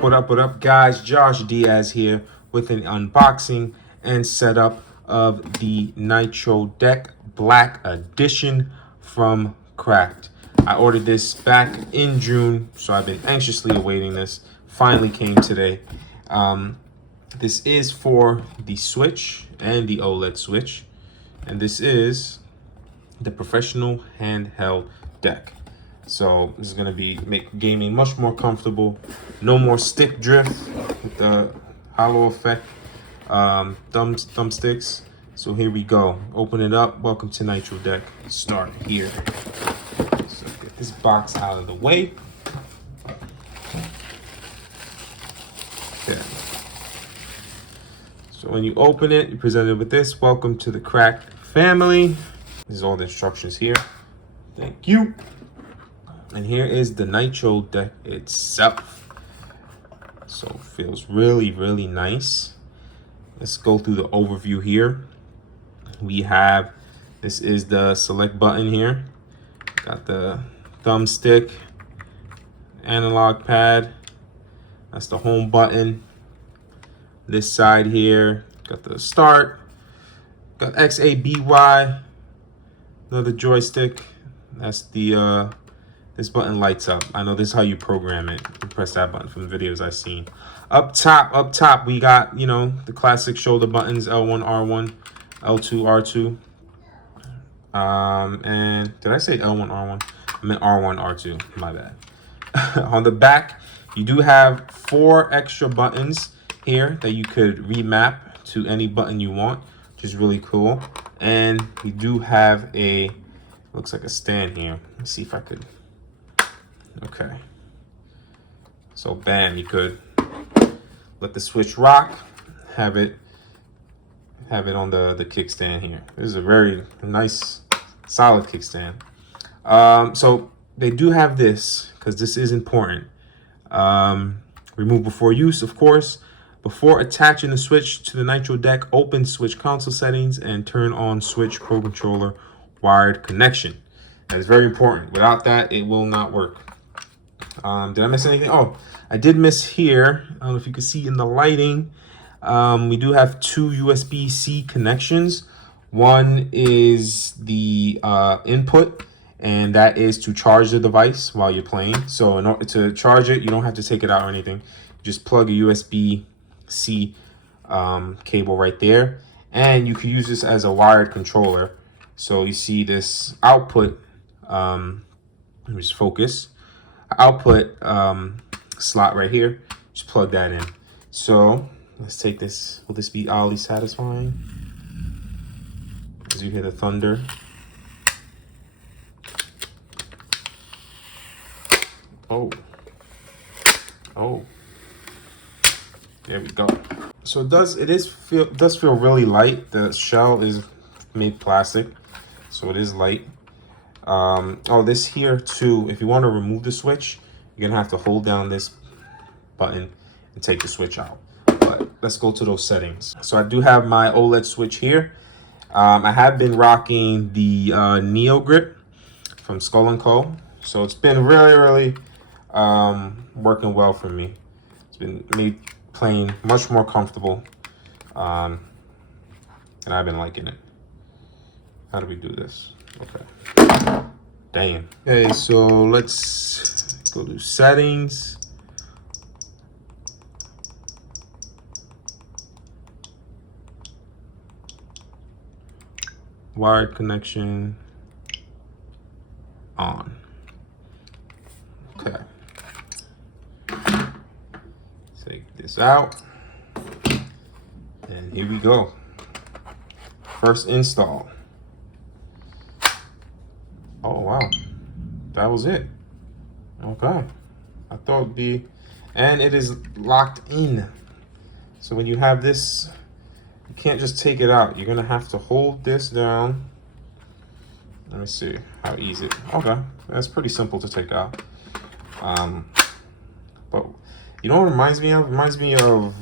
What up, guys? Josh Diaz here with an unboxing and setup of the Nitro Deck Black Edition from Cracked. I ordered this back in June, so I've been anxiously awaiting this. Finally came today. This is for the Switch and the OLED Switch, and this is the professional handheld deck. So this is going to make gaming much more comfortable. No more stick drift with the hollow effect thumbsticks. So here we go. Open it up. Welcome to Nitro Deck. Start here. So get this box out of the way. Okay. So when you open it, you're presented with this. Welcome to the Cracked family. This is all the instructions here. Thank you. And here is the Nitro Deck itself. So it feels really, really nice. Let's go through the overview here. We have, this is the select button here. Got the thumbstick, analog pad. That's the home button. This side here, got the start. Got X, A, B, Y. Another joystick. That's the, this button lights up. I know this is how you program it. You press that button from the videos I've seen. Up top, we got, you know, the classic shoulder buttons, L1, R1, L2, R2. And did I say L1, R1? I meant R1, R2, my bad. On the back, you do have 4 extra buttons here that you could remap to any button you want, which is really cool. And we do have a, looks like a stand here. Let's see if I could. Okay, so bam, you could let the Switch rock, have it on the kickstand here. This is a very nice, solid kickstand. So they do have this, because this is important. Remove before use, of course. Before attaching the Switch to the Nitro Deck, open Switch console settings and turn on Switch Pro Controller wired connection. That is very important. Without that, it will not work. Did I miss anything? Oh, I did miss here. I don't know if you can see in the lighting. We do have 2 USB-C connections. One is the input, and that is to charge the device while you're playing. So in order to charge it, you don't have to take it out or anything. Just plug a USB-C cable right there, and you can use this as a wired controller. So you see this output. Let me just focus. Output slot right here, just plug that in. So let's take this. Will this be oddly satisfying as you hear the thunder? Oh, there we go. So it does feel really light. The shell is made plastic, so it is light. Oh, this here too, if you want to remove the Switch, you're gonna have to hold down this button and take the Switch out. But let's go to those settings. So I do have my OLED Switch here. I have been rocking the Neo Grip from Skull & Co. So it's been really working well for me. It's been made playing much more comfortable, and I've been liking it. How do we do this? Okay. Damn. Okay, so let's go to settings. Wired connection on. Okay. Take this out. And here we go. First install. Oh, wow. That was it. Okay. I thought it'd be, and it is locked in. So when you have this, you can't just take it out. You're gonna have to hold this down. Let me see how easy. Okay, that's pretty simple to take out. But you know what it reminds me of? It reminds me of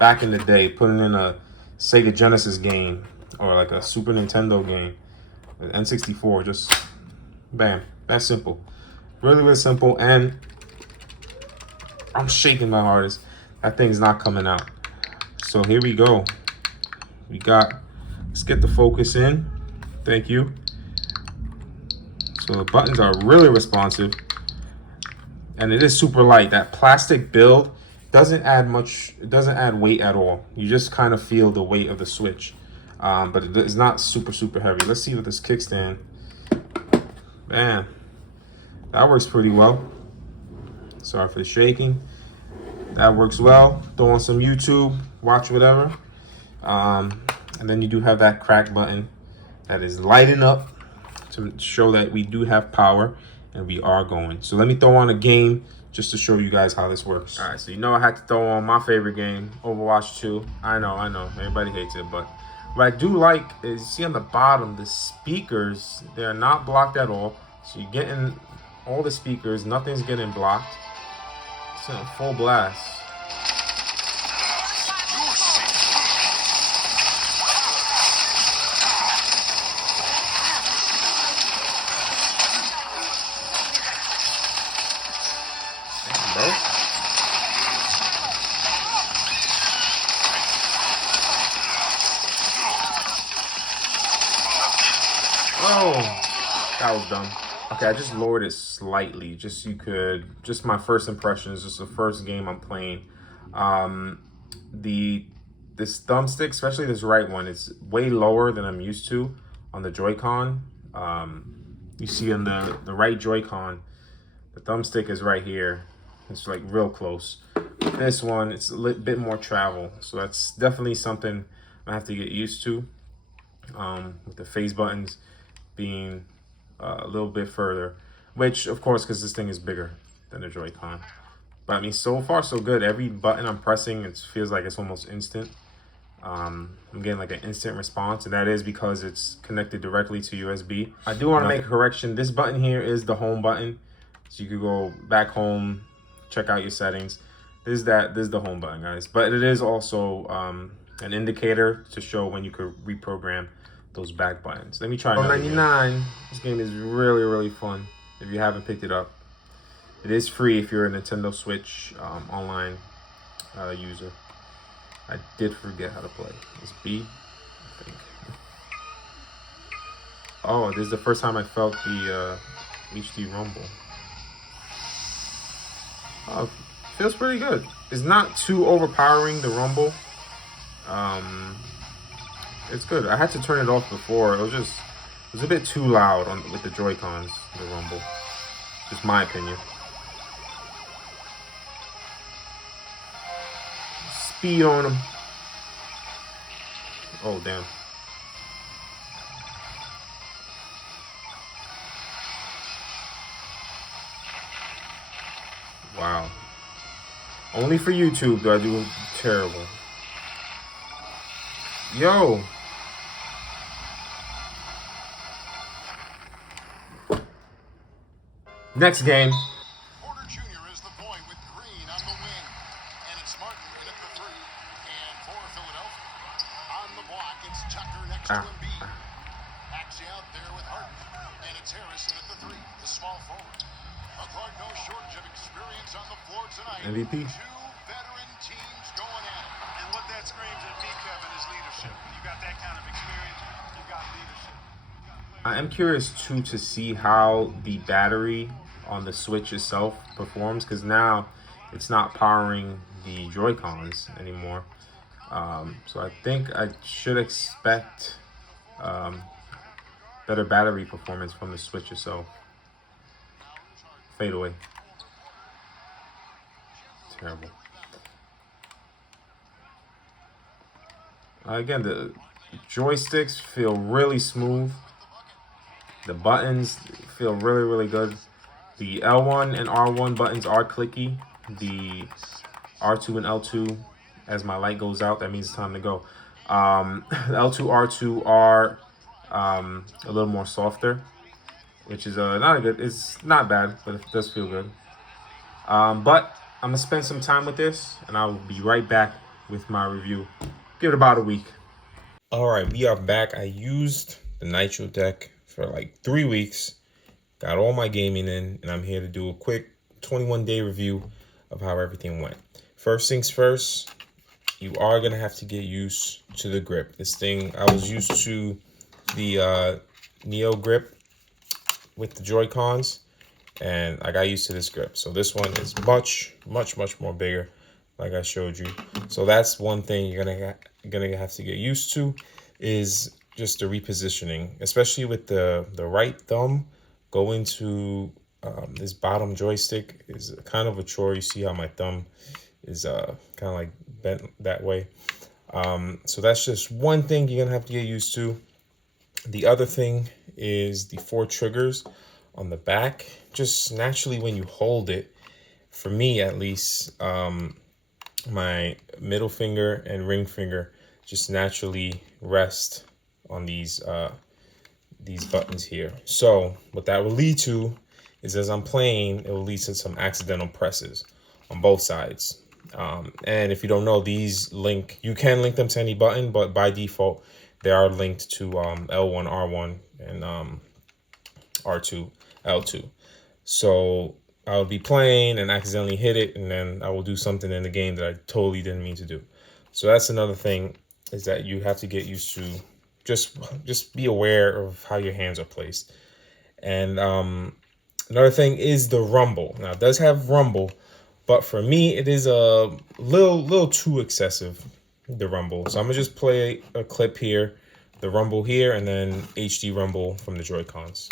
back in the day, putting in a Sega Genesis game or like a Super Nintendo game. N64, just bam, that's simple. Really simple. And I'm shaking my hardest. That thing's not coming out. So here we go. We got, let's get the focus in. Thank you. So the buttons are really responsive. And it is super light. That plastic build doesn't add much, it doesn't add weight at all. You just kind of feel the weight of the Switch. But it's not super heavy. Let's see with this kickstand. Man, that works pretty well. Sorry for the shaking. That works well. Throw on some YouTube, watch whatever. And then you do have that crack button that is lighting up to show that we do have power and we are going. So let me throw on a game just to show you guys how this works. All right, so you know I had to throw on my favorite game, Overwatch 2. I know, everybody hates it, but what I do like is, you see on the bottom, the speakers, they're not blocked at all. So you're getting all the speakers, nothing's getting blocked. It's in full blast. Bro. Oh, that was dumb. Okay, I just lowered it slightly, just so you could, just my first impressions, just the first game I'm playing. This thumbstick, especially this right one, it's way lower than I'm used to on the Joy-Con. You see on the right Joy-Con, the thumbstick is right here. It's like real close. This one, it's a little bit more travel, so that's definitely something I have to get used to. With the face buttons being a little bit further, which of course, because this thing is bigger than the Joy-Con. But I mean, so far so good. Every button I'm pressing, it feels like it's almost instant. I'm getting like an instant response, and that is because it's connected directly to USB. I do want to make a correction. This button here is the home button, so you could go back home, check out your settings. This is the home button, guys. But it is also an indicator to show when you could reprogram those back buttons. Let me try. $99. This game is really fun. If you haven't picked it up, it is free if you're a Nintendo Switch online user. I did forget how to play. It's B, I think. Oh, this is the first time I felt the HD rumble. Oh, feels pretty good. It's not too overpowering, the rumble. It's good. I had to turn it off before. It was a bit too loud with the Joy-Cons, the rumble. Just my opinion. Speed on them. Oh, damn. Wow. Only for YouTube do I do terrible. Yo. Next game. Porter Jr. is the point with Green on the wing. And it's Martin in at the 3. And for Philadelphia, on the block, it's Tucker next to Embiid. Axie out there with Harden. And it's Harrison at the 3, the small forward. Clark, no shortage of experience on the floor tonight. MVP. 2 veteran teams going at it. And what that screams at me, Kevin, is leadership. You got that kind of experience, you got leadership. I am curious too to see how the battery on the Switch itself performs, because now it's not powering the Joy-Cons anymore. So I think I should expect better battery performance from the Switch itself. Fade away. Terrible. Again, the joysticks feel really smooth. The buttons feel really good. The L1 and R1 buttons are clicky. The R2 and L2, as my light goes out, that means it's time to go. L2, R2 are a little more softer, which is not good. It's not bad, but it does feel good. But I'm gonna spend some time with this, and I will be right back with my review. Give it about a week. All right, we are back. I used the Nitro Deck for like 3 weeks. Got all my gaming in, and I'm here to do a quick 21-day review of how everything went. First things first, you are gonna have to get used to the grip. This thing, I was used to the Neo grip with the Joy-Cons, and I got used to this grip. So this one is much more bigger, like I showed you. So that's one thing you're gonna have to get used to, is just the repositioning, especially with the right thumb. Go into this bottom joystick is kind of a chore. You see how my thumb is kind of like bent that way. So that's just one thing you're gonna have to get used to. The other thing is the 4 triggers on the back. Just naturally when you hold it, for me at least, my middle finger and ring finger just naturally rest on these buttons here. So what that will lead to is, as I'm playing, it will lead to some accidental presses on both sides. And if you don't know, these you can link them to any button, but by default they are linked to L1, R1, and R2, L2. So I'll be playing and accidentally hit it, and then I will do something in the game that I totally didn't mean to do. So that's another thing, is that you have to get used to. Just be aware of how your hands are placed. And another thing is the rumble. Now it does have rumble, but for me it is a little too excessive, the rumble. So I'm gonna just play a clip here, the rumble here, and then HD rumble from the Joy-Cons.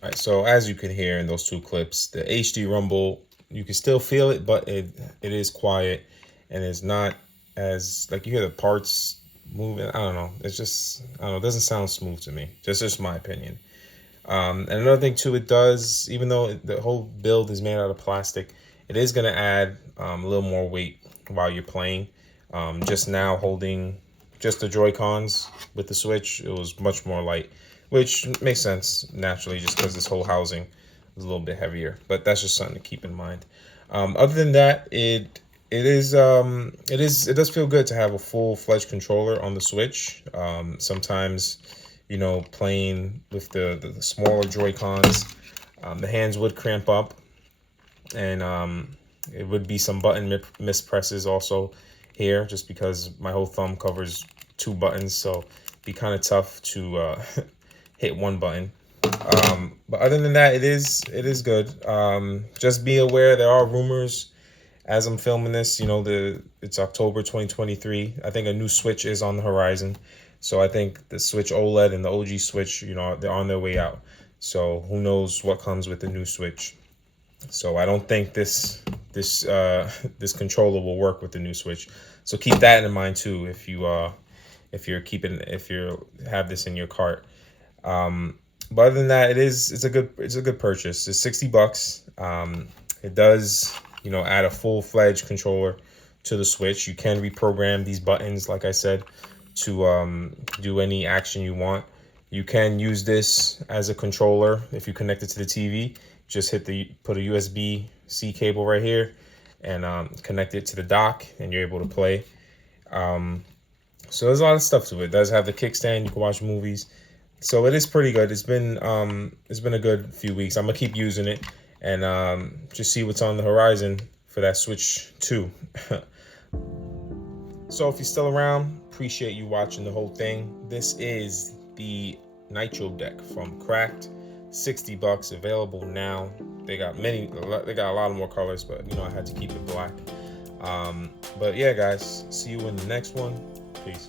All right, so as you can hear in those 2 clips, the HD rumble, you can still feel it, but it is quiet, and it's not as, like, you hear the parts moving. I don't know. It's just, I don't know, it doesn't sound smooth to me. That's just my opinion. And another thing too, it does, even though the whole build is made out of plastic, it is going to add a little more weight while you're playing. Just now holding just the Joy-Cons with the Switch, it was much more light, which makes sense naturally, just because this whole housing is a little bit heavier. But that's just something to keep in mind. Other than that, it does feel good to have a full-fledged controller on the Switch. Sometimes, you know, playing with the smaller Joy-Cons, the hands would cramp up, and it would be some button mispresses also here, just because my whole thumb covers 2 buttons, so it'd be kind of tough to hit 1 button. But other than that, it is good. Just be aware, there are rumors as I'm filming this. You know, it's October 2023. I think a new Switch is on the horizon. So I think the Switch OLED and the OG Switch, you know, they're on their way out. So who knows what comes with the new Switch. So I don't think this controller will work with the new Switch. So keep that in mind too, if you have this in your cart. But other than that, it's a good purchase. It's $60. It does, you know, add a full-fledged controller to the Switch. You can reprogram these buttons, like I said, to do any action you want. You can use this as a controller if you connect it to the TV. Just put a USB-C cable right here and connect it to the dock, and you're able to play. So there's a lot of stuff to it. It does have the kickstand. You can watch movies. So it is pretty good. It's been a good few weeks. I'm gonna keep using it and just see what's on the horizon for that Switch 2. So if you're still around, appreciate you watching the whole thing. This is the Nitro Deck from Cracked. $60, available now. They got a lot of more colors, but you know, I had to keep it black. But yeah, guys, see you in the next one. Peace.